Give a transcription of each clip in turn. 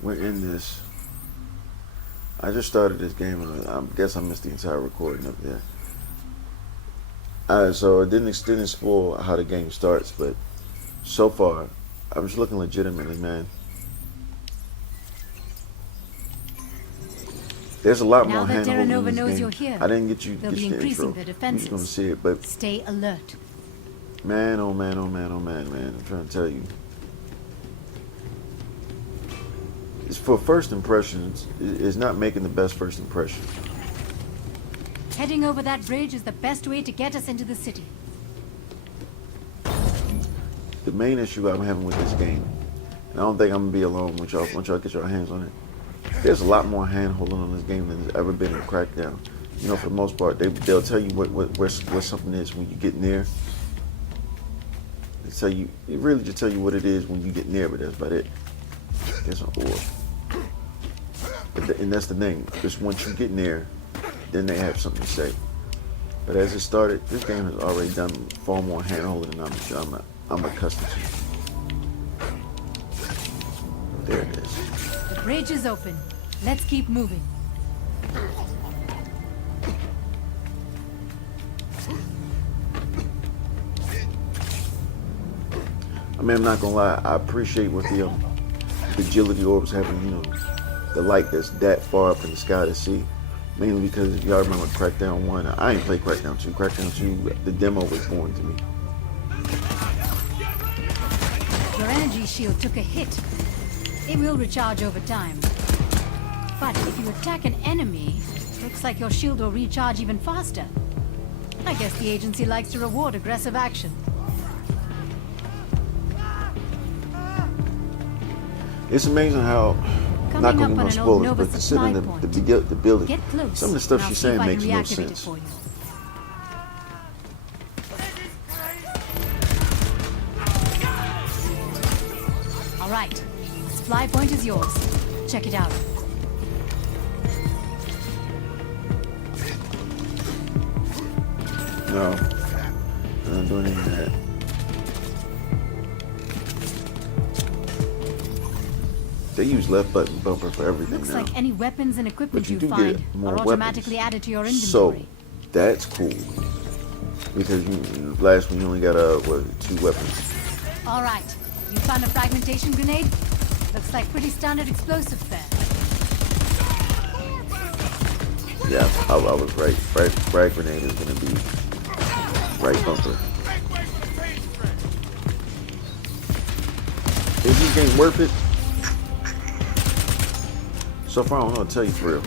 We're in this. I just started this game, and I guess I missed the entire recording up there. So it didn't spoil how the game starts, but so far, I'm just looking legitimately, man. There's a lot more hand-holding in this game. I didn't get the intro. You're just gonna see it, but stay alert. Man, oh man, oh man, oh man, man! I'm trying to tell you. It's for first impressions. It's not making the best first impression. Heading over that bridge is the best way to get us into the city. The main issue I'm having with this game, and I don't think I'm gonna be alone once y'all get your hands on it. There's a lot more hand holding on this game than there's ever been in Crackdown. You know, for the most part, they'll tell you where something is when you get near. They really just tell you what it is when you get near, but that's about it. There's an orb. And that's the thing. Just once you get near, then they have something to say. But as it started, this game has already done far more hand holding than I'm accustomed to. There it is. The bridge is open. Let's keep moving. I mean, I'm not gonna lie. I appreciate what the agility orbs having, you know, the light that's that far up in the sky to see. Mainly because if y'all remember Crackdown 1, I ain't played Crackdown 2. Crackdown 2, the demo was boring to me. Your energy shield took a hit. It will recharge over time. But if you attack an enemy, looks like your shield will recharge even faster. I guess the agency likes to reward aggressive action. It's amazing how, not going to be no spoilers, but considering the building, some of the stuff she's saying makes no sense. All right, the supply point is yours. Check it out. No, I'm not doing any of that. They use left button bumper for everything. Looks now. Like any weapons and equipment but you you find are automatically added to your inventory. So that's cool. Because last one you only got 2 weapons. All right, you found a fragmentation grenade. Looks like pretty standard explosive there. Yeah, I was right. Frag grenade is gonna be right bumper. Is this game worth it? So far, I don't know what to tell you for real.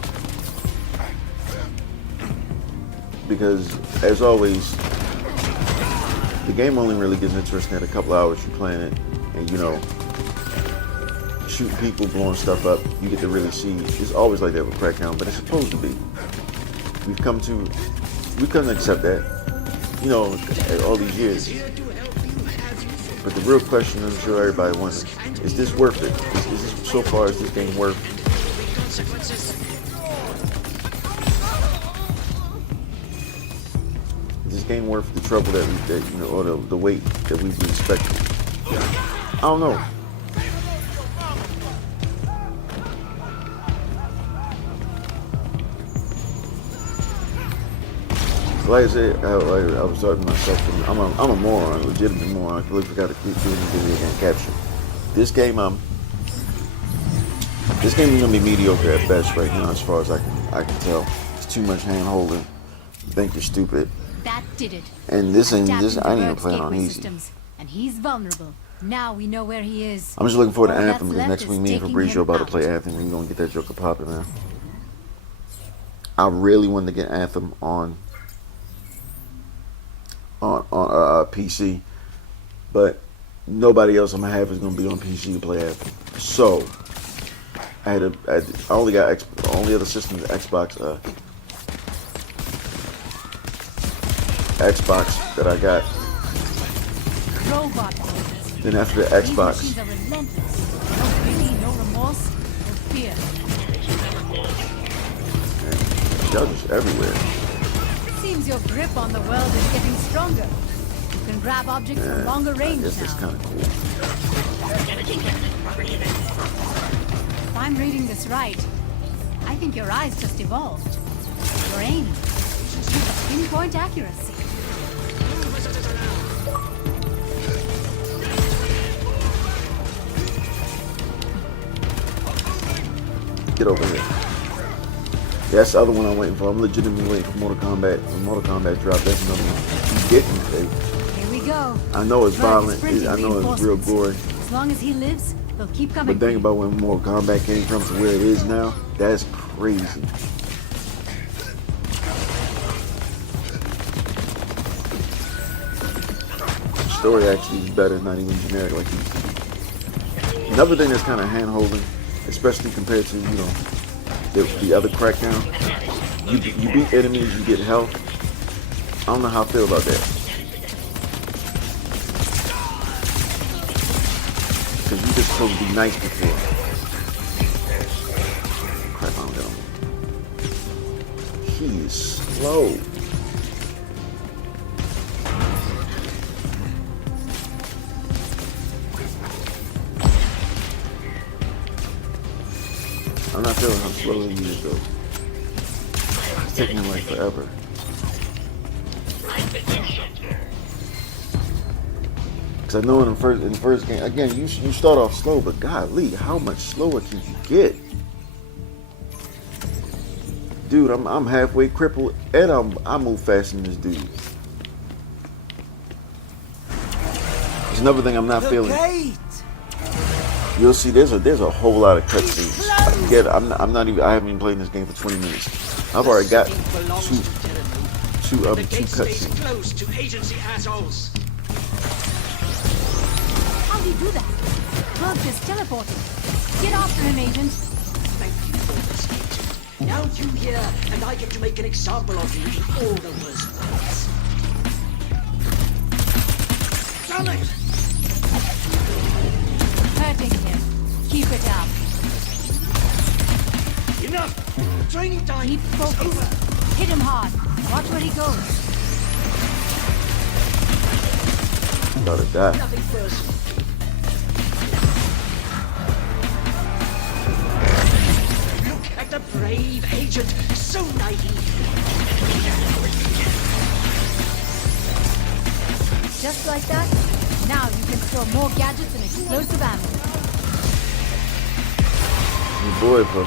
Because, as always, the game only really gets interesting at a couple hours you're playing it. And, you know, shooting people, blowing stuff up, you get to really see. It's always like that with Crackdown, but it's supposed to be. We've come to accept that, you know, all these years. But the real question, I'm sure everybody wonders, is this worth it? Is this, so far, is this game worth it? Is this game worth the trouble that you know, or the wait that we've been expecting? I don't know. Like I said, I was talking to myself. I'm a moron, a legitimate moron. I really forgot to keep doing the video game capture. This game is gonna be mediocre at best right now, as far as I can tell. It's too much hand holding. You think you're stupid. That did it. And I ain't even playing on easy. And he's vulnerable. Now we know where he is. I'm just looking forward to Anthem, because next week me and Fabrizio about to play Anthem. We're gonna get that joker popping, man. I really wanted to get Anthem on PC, but nobody else I'm gonna have is gonna be on PC to play Anthem. So I only other system is Xbox that I got. Robot. Then after the Xbox, No pity, no remorse, no fear. man, y'all just everywhere. Seems your grip on the world is getting stronger. You can grab objects from longer range I guess that's now. kind of cool. Time I'm reading this right, I think your eyes just evolved. Your aim. With a pinpoint accuracy. Get over here. Yeah, that's the other one I'm waiting for. I'm legitimately waiting for Mortal Kombat. When Mortal Kombat drop, that's another one. You get me, baby. Here we go. I know it's Berg is violent. printing I know it's real reinforcements. gory. As long as he lives, they'll keep coming. But think about when Mortal Kombat came from to where it is now. That's crazy. The story actually is better, not even generic like it used to be. Another thing that's kind of hand-holding, especially compared to, you know, the other Crackdown, you beat enemies, you get health. I don't know how I feel about that. Because you just supposed to be nice before. Crap, I don't get him. He is slow. I'm not feeling how slow he is though. It's taking him like forever. Cause I know in the first game, again, you start off slow, but golly, how much slower can you get? Dude, I'm halfway crippled and I move faster than this dude. There's another thing I'm not feeling. You'll see there's a whole lot of cutscenes. I get it. I haven't even played this game for 20 minutes. I've already got two cutscenes. Close to agency assholes. How'd he do that? Berg just teleported. Get after him, Agent. Thank you for this, Agent. Now you here, and I get to make an example of you in all the worst ways. Damn it! Hurting him. Keep it up. Enough! Training time! Keep is focused. over! Hit him hard. Watch where he goes. I'm about to die. Nothing first. Look at the brave agent, so naive. Just like that, now you can store more gadgets and explosive ammo. Your boy for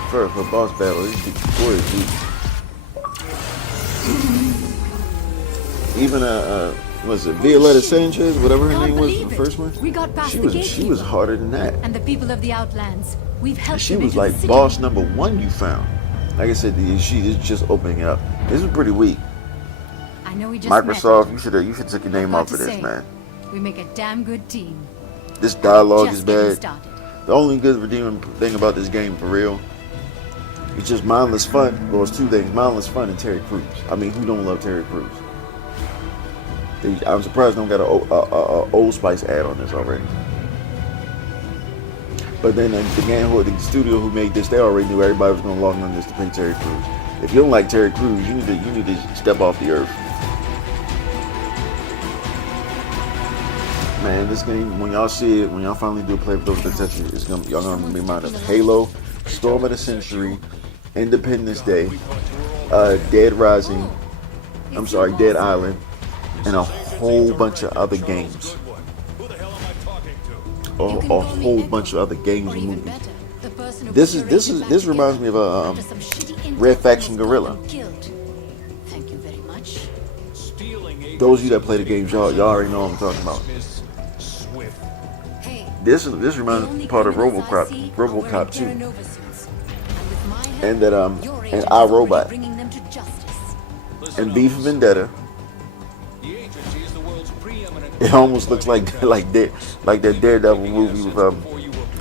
boss battle, this boy is weak. Even was it Violetta Sanchez, whatever her name was, the first one? We got past She the was gatekeeper. harder than that. And the people of the Outlands, we've helped She them was into the like city. boss number 1 you found. Like I said, she is just opening it up. This is pretty weak. I know we just Microsoft, met. you should take your name Got off to of this, say, man. We make a damn good team. This dialogue Just is getting bad. started. The only good redeeming thing about this game, for real, it's just mindless fun. Well, it's two things: mindless fun and Terry Crews. I mean, who don't love Terry Crews? I'm surprised they don't got a Old Spice ad on this already. But then the studio who made this, they already knew everybody was going to log on this to pay Terry Crews. If you don't like Terry Crews, you need to step off the earth. Man, this game, when y'all see it, when y'all finally do a playthrough with the Tetris, y'all gonna be reminded of Halo, Storm of the Century, Independence Day, Dead Rising, Dead Island, and a whole bunch of other games. A whole bunch of other games and movies. This reminds me of Red Faction Guerrilla. Thank you very much. Those of you that play the games, y'all already know what I'm talking about. Hey, This reminds me part of RoboCop 2, and that and iRobot, and V for Vendetta. It almost looks like that Daredevil movie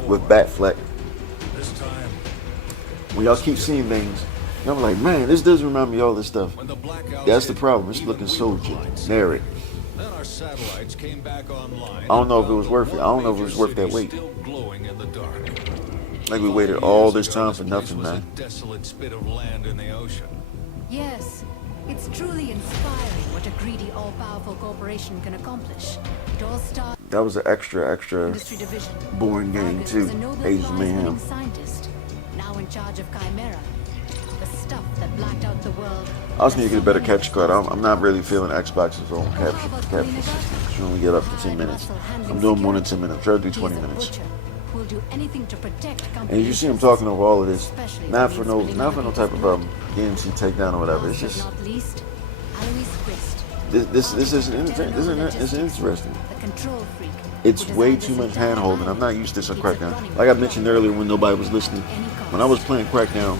with Batfleck. When y'all keep seeing things, I'm like, man, this does remind me of all this stuff. That's the problem. It's looking so generic. I don't know if it was worth it. I don't know if it was worth that wait. Like we waited all this time for nothing, man. yes, it's truly inspiring what a greedy, all-powerful corporation can accomplish. It all starts That was an extra industry division. boring game Marcus too. was a Nobel Age of Prize-winning Mayhem. scientist. charge of Chimera. The stuff that blacked out the world. I also need to get a better capture card. I'm not really feeling Xbox's own capture system. You only get up to 10 minutes. I'm doing more than 10 minutes. I'm trying to do 20 minutes. Will do anything to protect And as you see, I'm talking over all of this, not for no type of DMC takedown or whatever. It's just this isn't it's interesting. It's way too much hand holding. I'm not used to this on Crackdown. Like I mentioned earlier when nobody was listening, when I was playing Crackdown,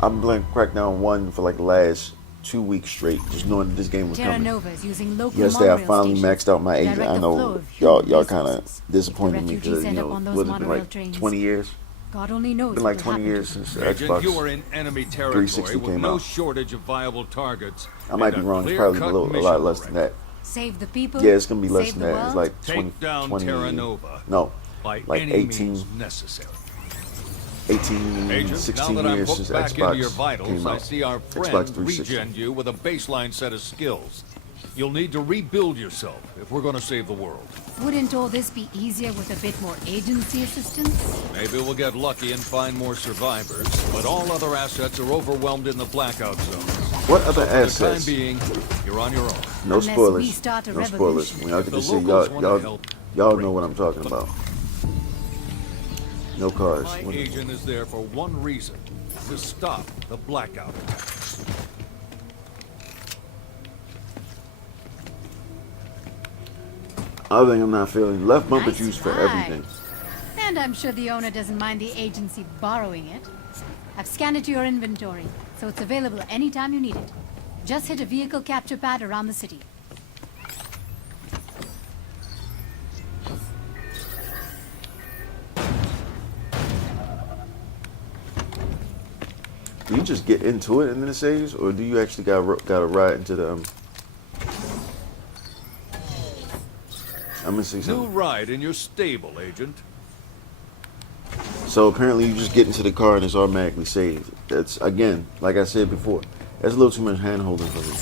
I'm playing Crackdown 1 for like the last 2 weeks straight, just knowing that this game was coming. Yesterday I finally maxed out my agent. I know y'all kind of disappointed me because it would have been like 20 years. God only knows. It's been like 20 years since Xbox you are in enemy territory 360 with came no out. shortage of viable targets. I might be wrong. It's probably a lot less than that. Save the people. Yeah, it's gonna be less than that. It's like 20, Take down 20 Terra Nova no, by like any 18, means necessary. 18, Agent, 16 now that years I'm since hooked back into your Xbox vitals, came I out. see our Xbox friend 360. regen you with a baseline set of skills. You'll need to rebuild yourself if we're going to save the world. Wouldn't all this be easier with a bit more agency assistance? Maybe we'll get lucky and find more survivors, but all other assets are overwhelmed in the blackout zones. What other For the time assets? being, you're on your own. No Unless we spoilers. start a No spoilers. revolution. When y'all get The to see locals wanna help. y'all know what I'm talking about. No cars. My agent is there for one reason: to stop the blackout. Other thing I'm not feeling. Left bumper Nice juice for ride. everything. And I'm sure the owner doesn't mind the agency borrowing it. I've scanned it to your inventory, so it's available anytime you need it. Just hit a vehicle capture pad around the city. Do you just get into it and then it saves, or do you actually got to ride into the? I'm gonna see New something. ride in your stable, Agent. So apparently you just get into the car and it's automatically saved. That's, again, like I said before, that's a little too much hand holding for me.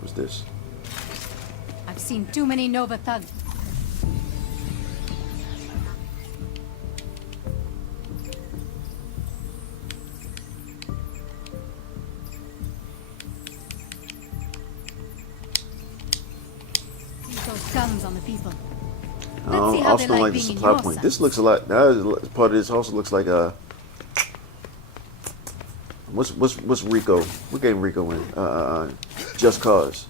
What's this? I've seen too many Nova thugs. Use those guns on the people. I Let's see how also they don't like like the being in supply your point. sight. This looks a lot. Part of this also looks like what's Rico? What game Rico in? Just Cause,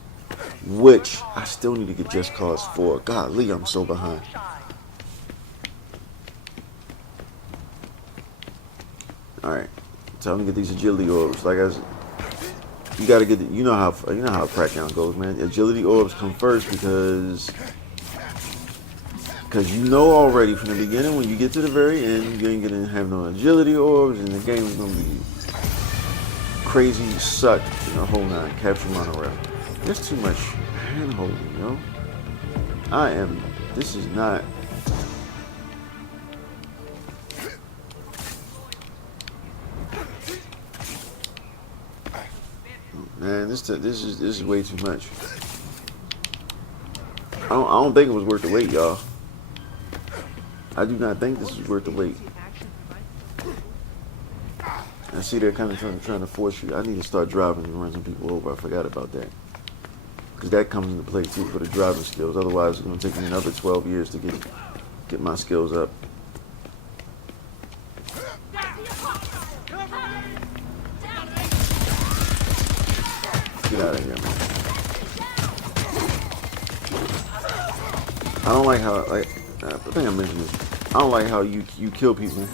which I still need to get Just Cause 4. Golly, I'm so behind. All right, time to get these agility orbs. Like I said, you gotta get. You know how Crackdown goes, man. Agility orbs come first because you know already from the beginning when you get to the very end, you ain't gonna have no agility orbs, and the game is gonna be crazy suck in the whole 9. Capture monorail. There's too much hand holding, yo. This is not. Man, this is way too much. I don't think it was worth the wait, y'all. I do not think this is worth the wait. I see they're kind of trying to force you. I need to start driving and run some people over. I forgot about that. Because that comes into play too for the driving skills. Otherwise, it's going to take me another 12 years to get my skills up. Get out of here, man. I don't like how, I think I mentioned this. I don't like how you kill people.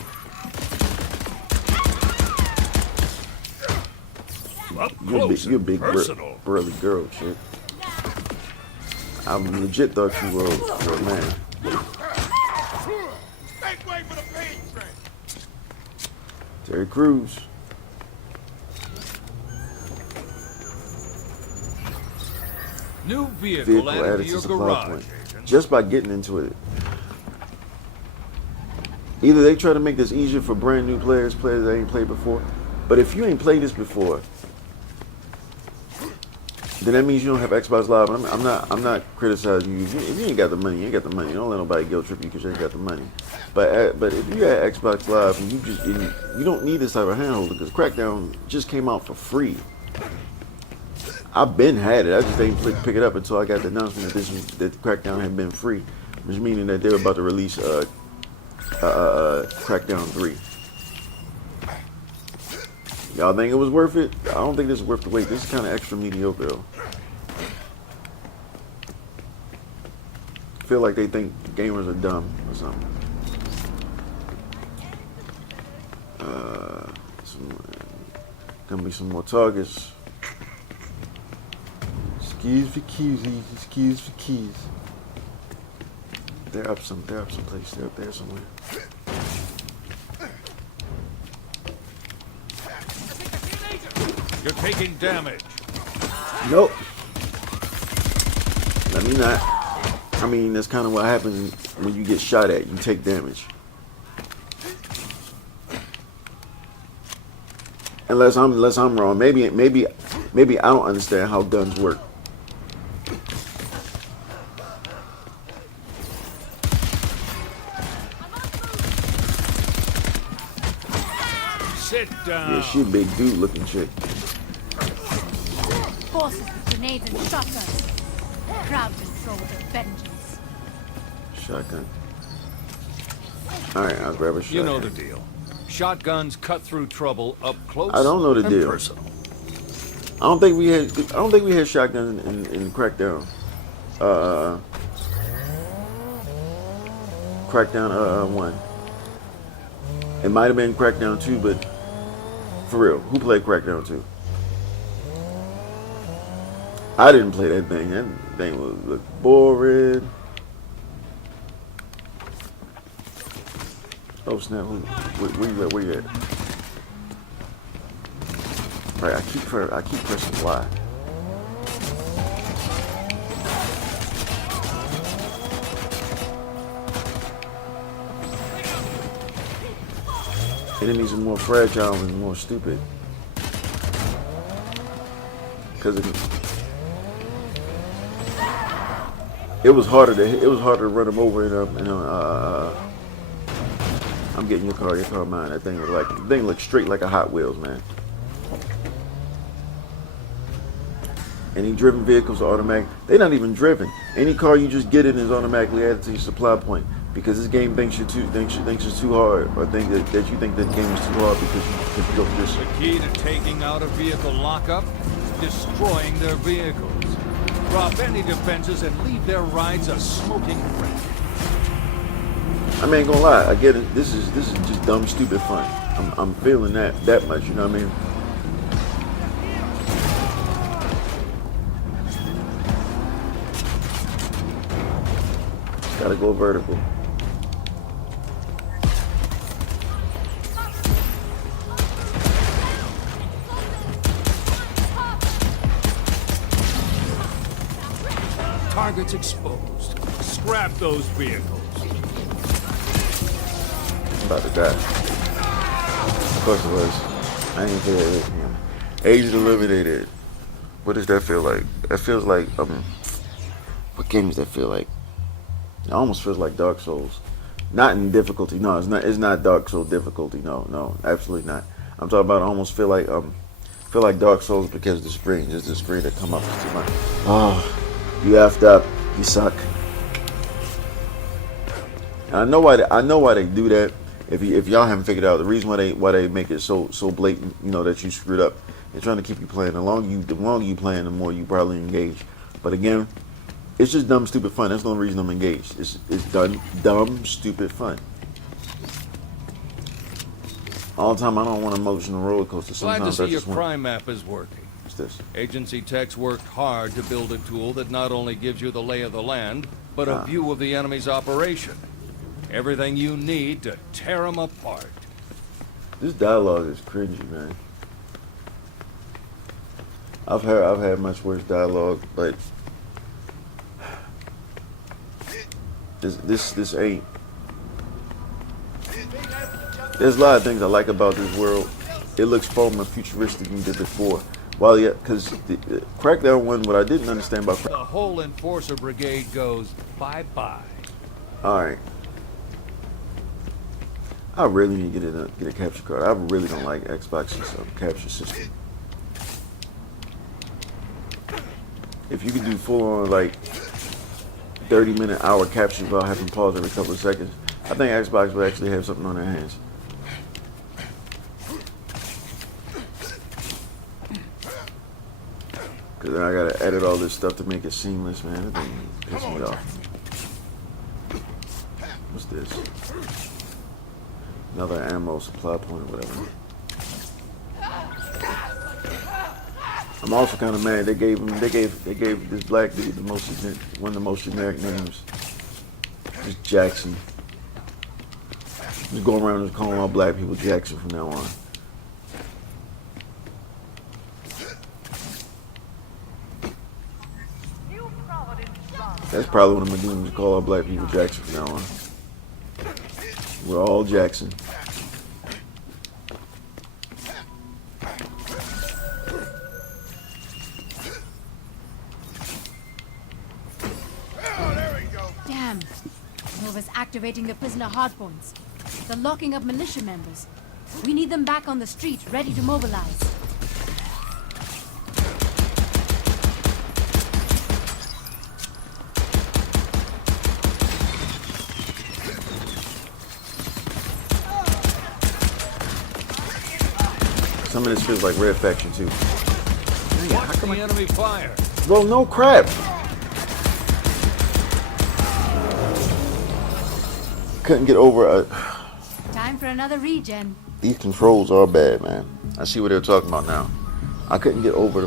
You're a big burly girl, shit. I legit thought you were a man. Terry Crews. New vehicle added to to your supply garage, point. Agent. Just by getting into it. Either they try to make this easier for brand new players that ain't played before. But if you ain't played this before, then that means you don't have Xbox Live. I'm not criticizing you. If you ain't got the money, you ain't got the money. Don't let nobody guilt trip you because you ain't got the money. But if you had Xbox Live and you don't need this type of handholder because Crackdown just came out for free. I've been had it. I just didn't pick it up until I got the announcement that Crackdown had been free, which meaning that they were about to release Crackdown 3. Y'all think it was worth it? I don't think this is worth the wait. This is kind of extra mediocre though. I feel like they think gamers are dumb or something. Gonna be some more targets. Skis for keys, skis for keys. They're up someplace. They're up there somewhere. You're taking damage. Nope. Let me not. I mean, that's kind of what happens when you get shot at. You take damage. Unless I'm wrong. Maybe I don't understand how guns work. Sit down. Yeah, she a big dude looking chick. Forces with grenades and shotguns. Crowd control with a vengeance. Shotgun. Alright, I'll grab a shotgun. You know the deal. Shotguns cut through trouble up close. I don't know the and deal. Personal. I don't think we had shotguns in Crackdown. Crackdown 1. It might have been Crackdown 2, but for real, who played Crackdown 2? I didn't play that thing. That thing looked boring. Oh snap! Where you at? Right, I keep pressing Y. Enemies are more fragile and more stupid. Because it was harder to run them over and I'm getting your car mine. That thing looks straight like a Hot Wheels, man. Any driven vehicles are automatic. They're not even driven. Any car you just get in is automatically added to your supply point because this game thinks it's too hard, or think that you think that game is too hard because you don't just. The key to taking out a vehicle lockup is destroying their vehicles. Drop any defenses and leave their rides a smoking wreck. I ain't gonna lie, I get it. This is just dumb, stupid fun. I'm feeling that much. You know what I mean? Just gotta go vertical. Targets exposed. Scrap those vehicles. I'm about to die. Of course it was. I ain't feel it. Agent eliminated. What does that feel like? That feels like what game does that feel like? It almost feels like Dark Souls. Not in difficulty. No, it's not Dark Souls difficulty. No, absolutely not. I'm talking about almost feel like Dark Souls because of the screen. Just the screen that come up is too much. Oh, you effed up. You suck. And I know why they do that. If y'all haven't figured out the reason why they make it so blatant, you know, that you screwed up. They're trying to keep you playing. The longer you playing, the more you probably engage. But again, it's just dumb, stupid fun. That's the only reason I'm engaged. It's dumb, stupid fun. All the time, I don't want an emotional roller coaster. Glad to Sometimes see I your just want. crime map is working. What's this? Agency Tech's worked hard to build a tool that not only gives you the lay of the land, but a view of the enemy's operation. Everything you need to tear them apart. This dialogue is cringy, man. I've had much worse dialogue, but this ain't. There's a lot of things I like about this world. It looks far more futuristic than it did before. Well, yeah, because the Crackdown one, what I didn't understand about The whole Enforcer Brigade goes bye-bye. all right. I really need to get a capture card. I really don't like Xbox's capture system. If you could do full on like 30-minute, hour capture without having to pause every couple of seconds, I think Xbox would actually have something on their hands. Cause then I gotta edit all this stuff to make it seamless, man. That thing pisses me off. What's this? Another ammo supply point or whatever. I'm also kind of mad they gave this black dude one of the most generic names. Just Jackson. Just go around and calling all black people Jackson from now on. That's probably what I'm gonna do, is call all black people Jackson from now on. We're all Jackson. Damn. Nova's activating the prisoner hardpoints. They're locking up militia members. We need them back on the street, ready to mobilize. Some of this feels like Red Faction too. Watch the enemy fire. Well, no crap. Couldn't get over Time for another regen. these controls are bad, man. I see what they're talking about now. I couldn't get over the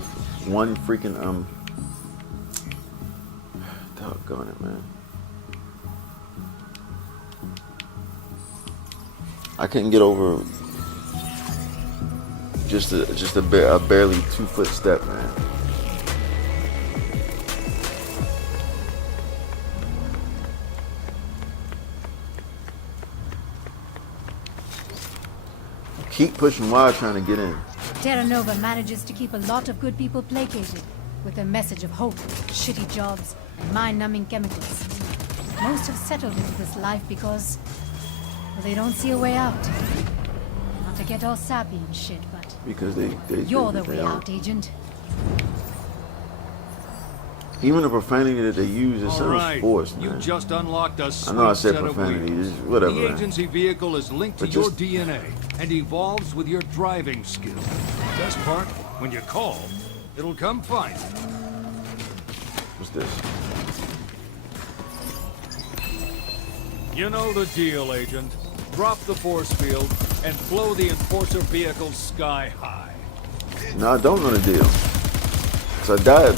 one freaking doggone it, man. I couldn't get over just a barely 2-foot step, man. Keep pushing wide trying to get in. Terra Nova manages to keep a lot of good people placated with a message of hope, shitty jobs, and mind-numbing chemicals. Most have settled into this life because well, they don't see a way out. Not to get all sappy and shit, but Because they you're the they way aren't. out, Agent. Even the profanity that they use is All so right, forced, you man. just unlocked a sweet I know I said set of profanity, wheels. it's whatever, The man. agency vehicle is linked to But your just- DNA and evolves with your driving skill. Best part, when you call, it'll come find you. What's this? You know the deal, Agent. Drop the force field and blow the Enforcer vehicle sky high. No, I don't know the deal. So I died.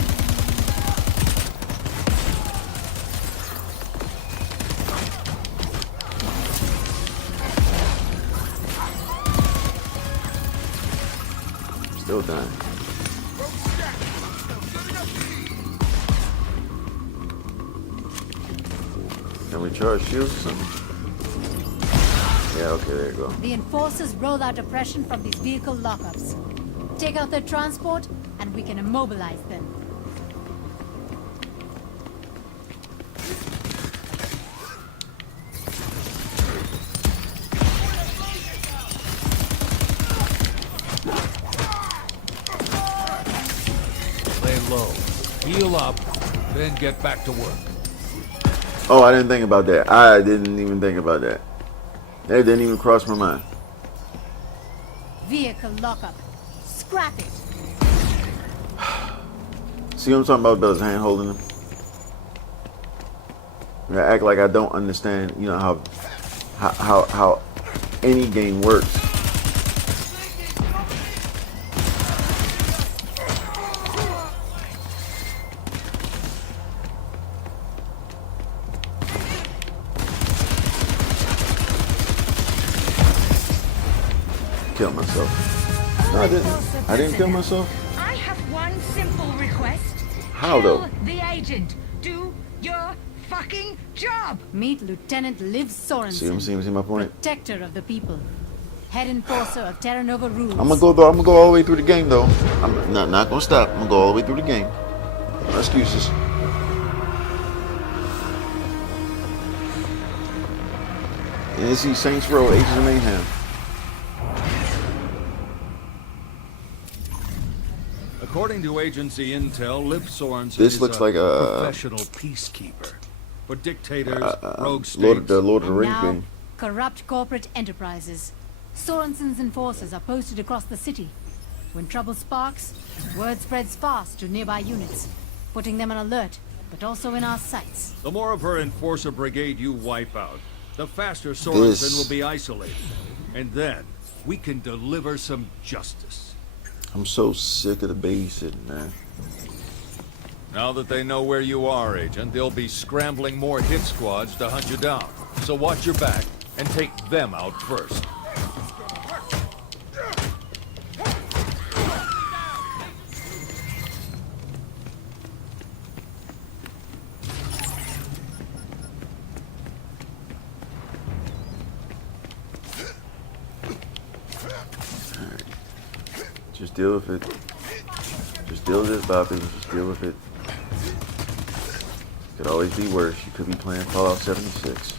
Still dying. Can we charge shields or something? Yeah, okay, there you go. The enforcers roll out oppression from these vehicle lockups. Take out their transport, and we can immobilize them. Lay low, heal up, then get back to work. Oh, I didn't think about that. I didn't even think about that. That didn't even cross my mind. Vehicle lockup. Scrap it. See what I'm talking about? Those hand holding them. I act like I don't understand. You know how any game works. Kill myself. No, I didn't. I didn't kill myself. I have one simple request. How, Kill though? the agent. Do your fucking job. Meet Lieutenant Liv Sorensen, See my point? protector of the people. head enforcer of Terra Nova rules. I'm gonna go though. I'm gonna go all the way through the game though. I'm not gonna stop. I'm gonna go all the way through the game. No excuses. And this is Saints Row: Agents of Mayhem. According to agency intel, Liv Sorensen This is looks a like a professional peacekeeper for dictators, rogue states. Lord of the And Rings now, game. corrupt corporate enterprises. Sorensen's enforcers are posted across the city. When trouble sparks, word spreads fast to nearby units, putting them on alert, but also in our sights. The more of her enforcer brigade you wipe out, the faster Sorensen This- will be isolated. And then we can deliver some justice. I'm so sick of the babysitting, man. Now that they know where you are, Agent, they'll be scrambling more hit squads to hunt you down. So watch your back and take them out first. Just deal with it. Just deal with it, Bobby. Just deal with it. Could always be worse. You could be playing Fallout 76.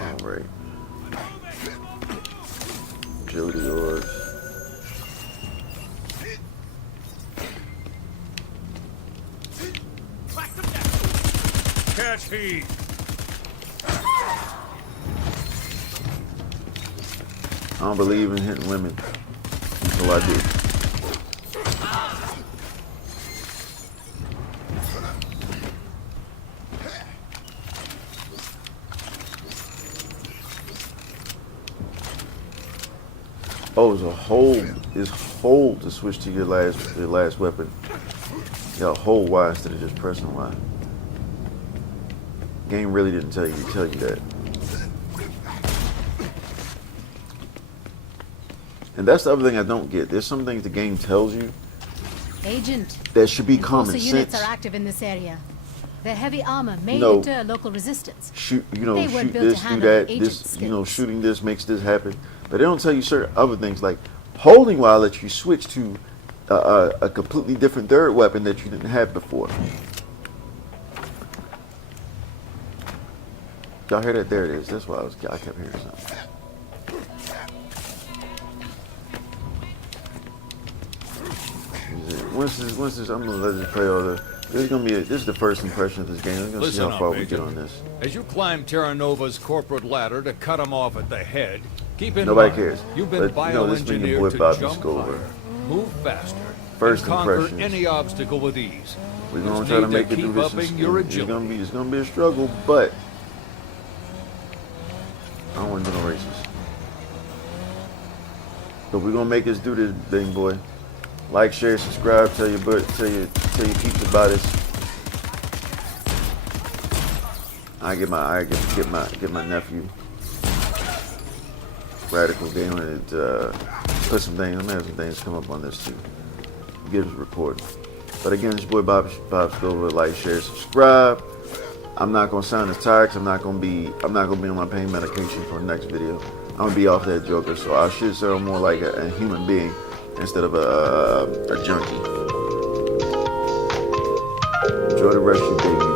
Alright. Jody yours. Catch heat! I don't believe in hitting women. Until I do. Oh, it's a hold. It's hold to switch to your last weapon. You got hold Y instead of just pressing Y. Game really didn't tell you that. And that's the other thing I don't get. There's some things the game tells you Agent, that should be common enforcer units sense. are active in this area. Their heavy armor may No. deter local resistance. Shoot, They shoot weren't built to this, do handle that. agent This, skills. shooting this makes this happen. But they don't tell you certain other things like holding while lets you switch to a completely different third weapon that you didn't have before. Y'all hear that? There it is. That's why I kept hearing something. Once this, I'm gonna let this play all the. This is the first impression of this game. I'm gonna see Listen how far up, we get Agent. on this. As you climb Terra Nova's corporate ladder to cut him off at the head, keep in Nobody mind, cares. you've been But, this thing your boy bioengineered Bobby to jump Scover. higher, move faster, First and conquer impressions. any obstacle with ease. We're gonna Just try to need make it through keep this. upping your It's agility. gonna be a struggle, but I don't want to do no races. But we're gonna make us do this thing, boy. Like, share, subscribe, tell your peeps about us. I get my nephew Radical Gamer and put some things. I'm gonna have some things come up on this too. Get us recording. But again, it's your boy Bob Scover. Like, share, subscribe. I'm not gonna sound as tired 'cause I'm not gonna be on my pain medication for the next video. I'm gonna be off that joker, so I should sound more like a human being instead of a junkie. Enjoy the rest of your day.